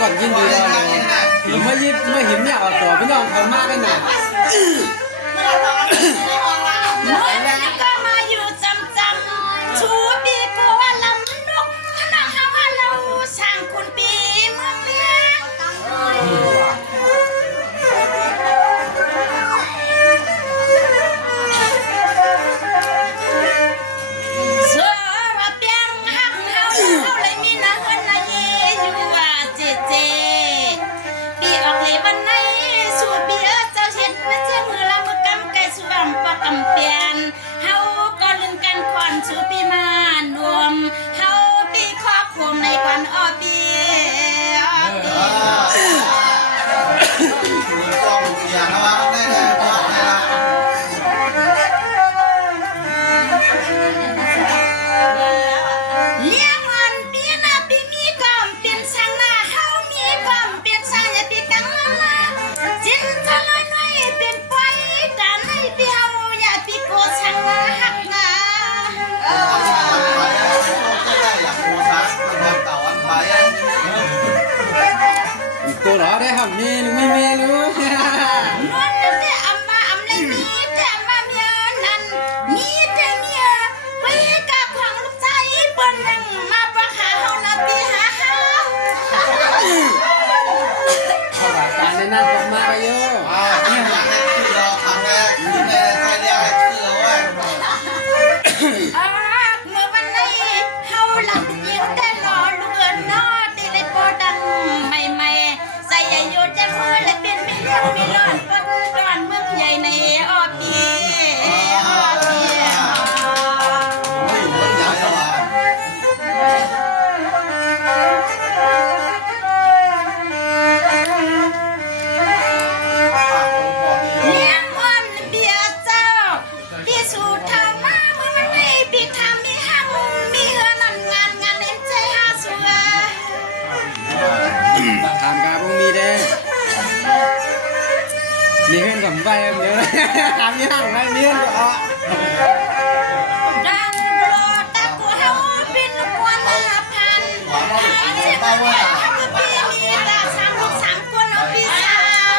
ก่อนยินดีเลยเมื่อยิบเมื่อหิมเนี่ยเอาต่อพี่น้องเขามากกันหน่อยเมื่อนั้นก็มาอยู่จำชูปีกัวลำนกขณะข้าวเราช่างคุณปีเมืองเลี้ยงเสือว่าเปียงหักเฮาเลยมีนาเงินนาเยอยู่ว่าเจปีออกเลยวันไหนสูเบียเจ้าเช็ดมาเจ้ามือละมือกำไก่สุวรรณปกำเปียนเฮาก็ลืมกันควันสูปีมานวมเฮาปีครอบครัวในควันอ้อปีเลี้ยงวันปีน่ะปีมีก่อมเปลี่ยนช่างหน้าเฮามีก่อมเปลี่ยนช่างอย่าปีกังละจินจะลอยน้อยเปลี่ยนไปการให้ปีเฮาอย่าปีโกช่างหน้าหักหน้าตัวหรอได้ทำเมนูไม่เมนูนวลแต่อำมาอำเลยมีแต่มาเมียนั่นมีแต่เมียไปกับของลูกใจเปิ้นนั่งมาปะหาเฮาละปีหาเฮาเขาบอกการในนั้นจะมาไปเยอะเมื่อวันนี้เฮาหลับยิงแต่รอลูกเอิญนอตีเลยโปดังใหม่ๆใส่ใหญ่อยู่แต่มือและเป็นไม่เลี้ยงไม่รอดปนดอนเมืองใหญ่ในอ้อปีเลี้ยงวันเบียเจ้าพี่สู่เท่ามาเมื่อวันนี้พี่ทำมีหักมีเฮือนำงานเอ็มใจหาสัว ถามกาพวกมีเด้มีเพื่อนกับไปเดี๋ยวถามยังไม่มีเพื่อนก็ดังโปรดตะกูเฮาเป็นกวนละพันเจ็บปวดคือพี่มีตาสามลูกสามคนเอาพี่ชาย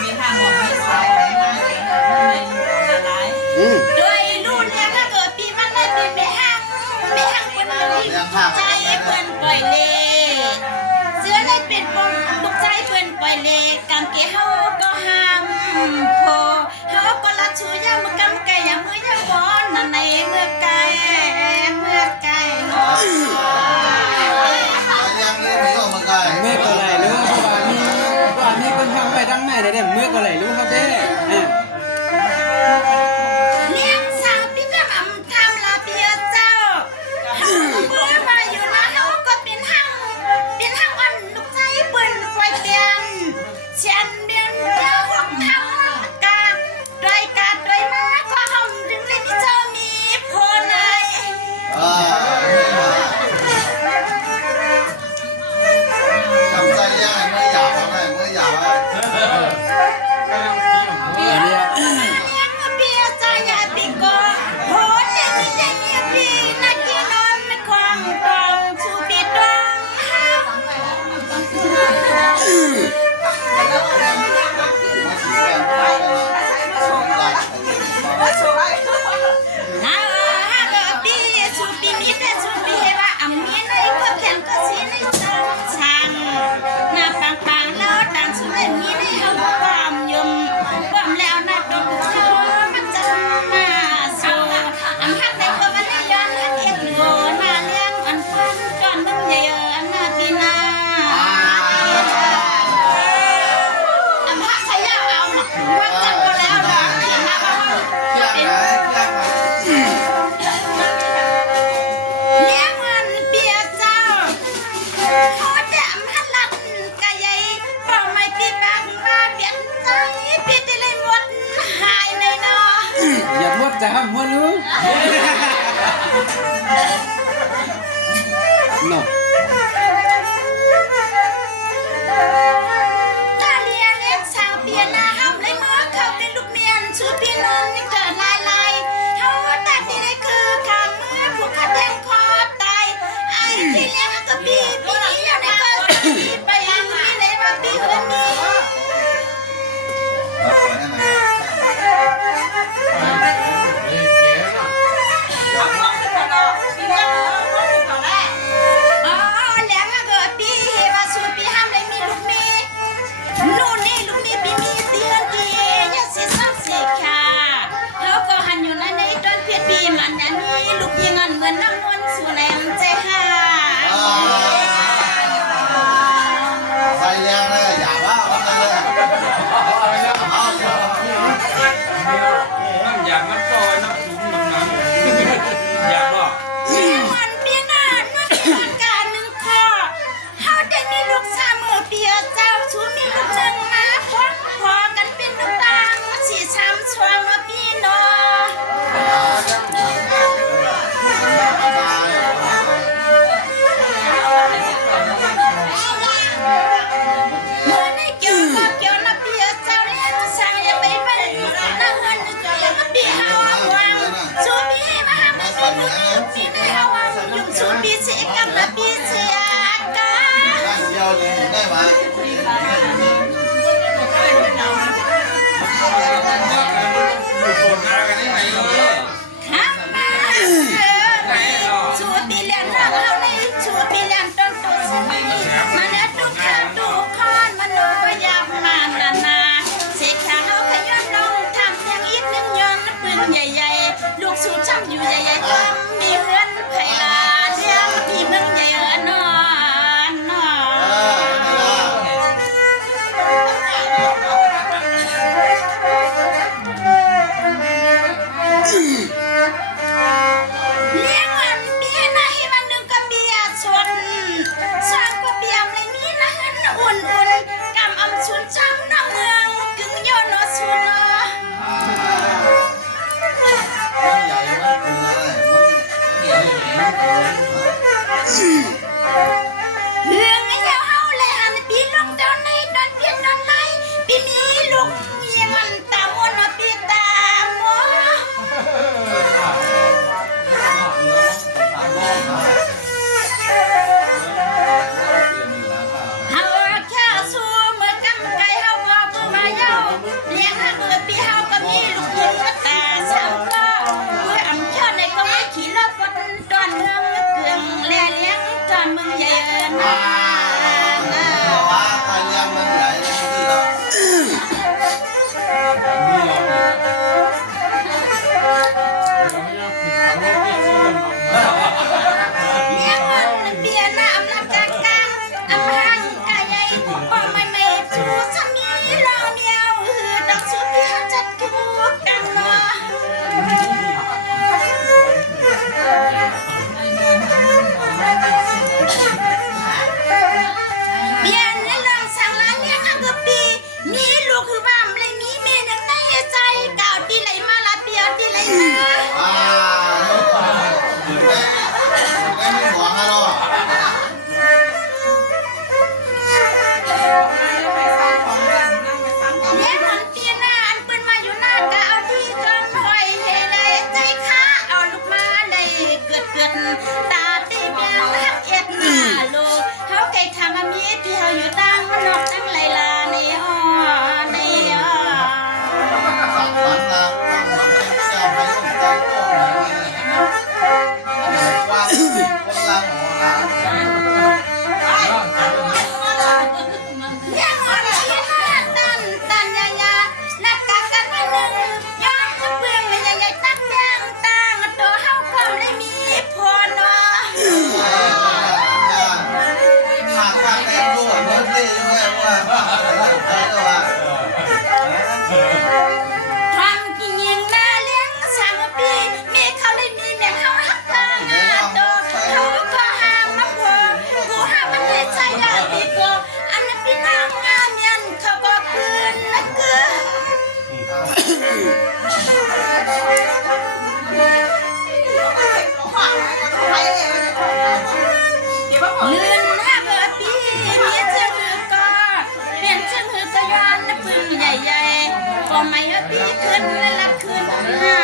มีทางหมดมีสายในหลายโดยรุ่นเนี่ยถ้าเกิดปีมันได้ปีไม่ห่างคนเดียวที่ใจเปิ้นปล่อยเล่เสื้อได้เป็นปนลูกใจเปิ้นปล่อยเล่กางเกเฮาก็ห้ามพอเฮาก็ละชูยามกำไก่ยามมือยามบอนนั่นในเมื่อไก่เนาะเมื่อก็ไหลรู้เพราะว่ามีคนทำไปทั้งแม่เด็กเมื่อก็ไหลรู้ครับเด้เลี้ยงสาวพี่ก็อำทำลาเบียเจ้าเฮาเมื่อมาอยู่นะเฮาก็เป็นหังอันลูกใจเปิ้นปล่อยเปลี่ยนเช่นเดือนเจ้าของเฮากาโดยมาก็ห้องถึงเลยมีเจ้ามีโพนาย เลี้ยงเบียใจใหญ่ปีกอโหเนี่ยมีใจเงียบปีนักกินนอนไม่ควงตองชูปีดองเฮาปีชูปีมีแต่ชูปีเฮว่าอ่ำมีในก็แข็งก็สีในจังชังหน้าปังแล้วต่างชูในมีในเฮาความยมความแล้วนะตกเธอมันจะมาสู่อำหักในคนมันได้ย้อนหักเอ็ดโลมาเลี้ยงอันฟันก่อนมึงใหญ่อันนาปีนาอำหักขยะเอาว่าจังก็แล้วนะเลี้ยงวันเบียเจ้าเขาจะอำหักลัดกะใหญ่เป่าไม่ปีบังมาเปลี่ยนใจพี่จะเลยหมดหายในนอ อย่าหมดจะห้ามหัวรู้เนาะ ตาเลียเล็กสาวเปียนาห้ามเลยเมื่อเขาเป็นลูกเมียนชูพี่นนท์ยังเกิดลายเฮาตัดที่ได้คือคำเมื่อผู้ขัดแย้ง ปีในเฮายุ่งสูปีเสกำละปีเสกา เดียวเลยได้ไหม ฮะสูปีเลียนเราเฮาในสูปีเลียนต้นตัวสิมันเนื้อตุกขาตุกคอนมันโนยามมานาเสกขาเฮาขยันลงทำอย่างอีกนึงย้อนปืนใหญ่ๆลูกสูช้ำอยู่ใหญ่ๆก็มีเฮือนไผลาเลี้ยงพี่เมืองใหญ่นอนนอนเลี้ยงมันเบี้ยนะให้มันนึงก็เบี้ยชนสร้างก็เบี้ยเลยมีนะเงินอุ่นกำอำชุนจำน้ำเมืองกึ่งโยนอสุน ใหญ่มากคืออะไร เรื่องไอ้ยาวเฮาเลยหันปีลงเจ้าในดอนเพียนดอนไหลปีนี้ลูกยังมันตามวนปีตามวเฮาแค่สู้เมื่อกำไก่เฮาบ่เบื่อมาเย้าเลี้ยงหักเมื่อปีเฮาก็มีลูกยิงมาตาสามก็เมื่ออำเภอในก็ไม่ขี่รถบนดอนเมืองเกลืองแลเลี้ยงจอนเมืองใหญ่นะ ว่าใครเลี้ยงมันใหญ่ที่เรา เลี้ยงมันเบียร์น้ำลำจากกลางอำหังกายใหญ่พอไม่ไม่ชูสามีเราเมียวดอกสุดที่เขาจัดทุกกันเนาะเบียร์นี่ลองสั่งร้านเลี้ยงอังกฤษปีมีลูกคือว่าเลยมีเมนังในใจเก่าที่ไหลมาละเบียร์ที่ไหลมา ได้ไม่หวังอะเนาะ เลี้ยงมันเปียหน้าอันปืนมาอยู่หน้ากะเอาที่จนหอยเฮเลยใจข้าเอาลูกมาเลยเกิดตาตีเบียงหักเอ็ดหน้าโลเขาไก่ทำอามีที่เขาอยู่ตั้งมันนอกตั้งไหลลาในอ้อในอ้อ สั่งมันนะสั่งมันแก้ไปต้องใจต้องว่าคนลังหัวนะ เลี้ยงมันเปียหน้าตันยานักกากันมาหนึ่งย้อนจะเปลืองเลยใหญ่ๆตั้งยางตั้งตัวเฮาความได้มีพอเนาะ หากว่าแกรู้ว่าเรื่องนี้แม่ว่าใจก็ว่า ทำกินยิงหน้าเลี้ยงสังปีเมฆเขาเลยมีแมงเฮาหักตางาโตเขาก็ห้ามมาพอกูห้ามมันเลยใจยาปีโกอันนั้นพี่นางงามยันเขาบอกคืนนะเกือลื่นห้าเบอร์ปีมีเชือกมือก็เปลี่ยนเชือกมือก็ย้อนนะปืนใหญ่ๆก็ไม่เอาปีขึ้นและรับคืนหน้า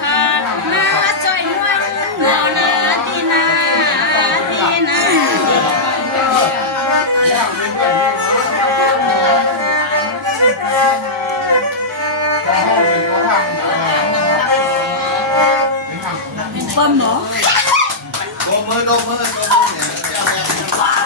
ทอดมาจอยนวลงอนาดีนาดีนาป้อมหมอ โดมือ